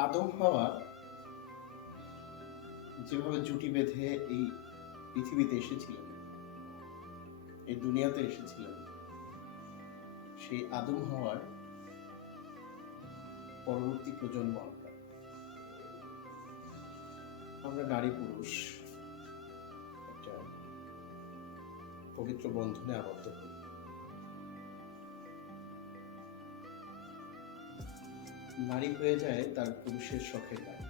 আদম হাওয়া যেভাবে জুটি বেঁধে এই পৃথিবীতে এসেছিলেন, এই দুনিয়াতে এসেছিলেন, সেই আদম হাওয়ার পরবর্তী প্রজন্ম আমরা। আমরা নারী পুরুষ একটা পবিত্র বন্ধনে আবদ্ধ হই। নারী হয়ে যায় তার পুরুষের শখের নারী,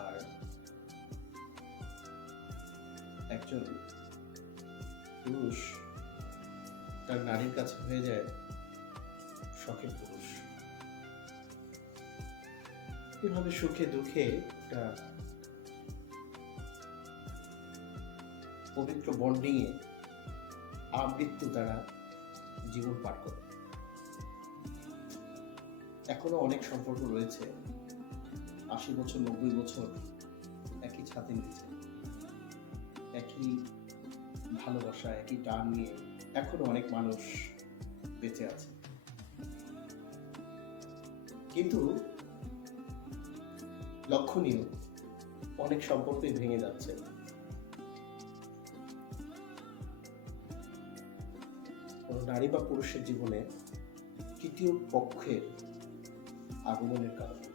আর একজন পুরুষ তার নারীর কাছে হয়ে যায় শখের পুরুষ। এভাবে সুখে দুঃখে একটা পবিত্র বন্ডিং এ আমৃত্যু তারা জীবন পার করে। এখনো অনেক সম্পর্ক রয়েছে, ৮০ বছর ৯০ বছর একই ছাদের নিচে, একই ভালোবাসা, একই টান নিয়ে এখনো অনেক মানুষ বেঁচে আছে। কিন্তু লক্ষণীয় অনেক সম্পর্কই ভেঙে যাচ্ছে। কোনো নারী বা পুরুষের জীবনে তৃতীয় পক্ষের আগমনের কারণে।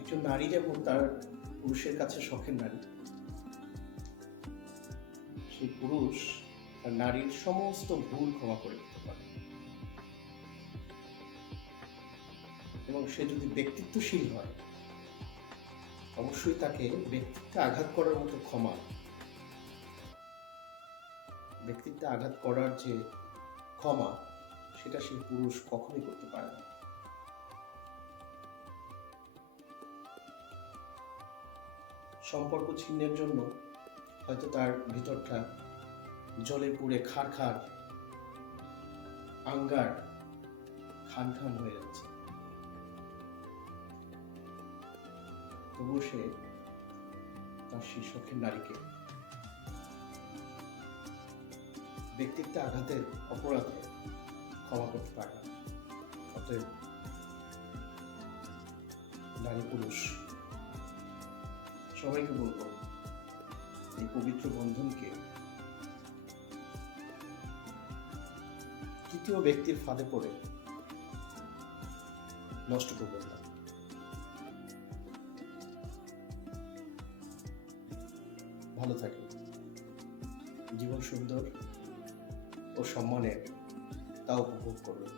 একজন নারী যেমন তার পুরুষের কাছে শখের নারী, সেই পুরুষ তার নারীর সমস্ত ভুল ক্ষমা করে দিতে পারে, এবং সে যদি ব্যক্তিত্বশীল হয় অবশ্যই তাকে ব্যক্তিত্বে আঘাত করার মতো ক্ষমা, ব্যক্তিত্বে আঘাত করার যে ক্ষমা, সেটা সেই পুরুষ কখনোই করতে পারে না। সম্পর্ক ছিন্নের জন্য হয়তো তার ভিতরটা জলে পুড়ে খার খার আঙ্গার খান খান হয়ে যাচ্ছে, তবুও সে তার সেই শখের নারীকে ব্যক্তিত্বে আঘাতের অপরাধে ক্ষমা করতে পারে না। অতএব নারী পুরুষ সবাইকে বলবো, এই পবিত্র বন্ধনকে তৃতীয় ব্যক্তির ফাঁদে পড়ে নষ্ট করবেন না। ভালো থাকবে, জীবন সুন্দর ও সম্মানের তা উপভোগ করবে।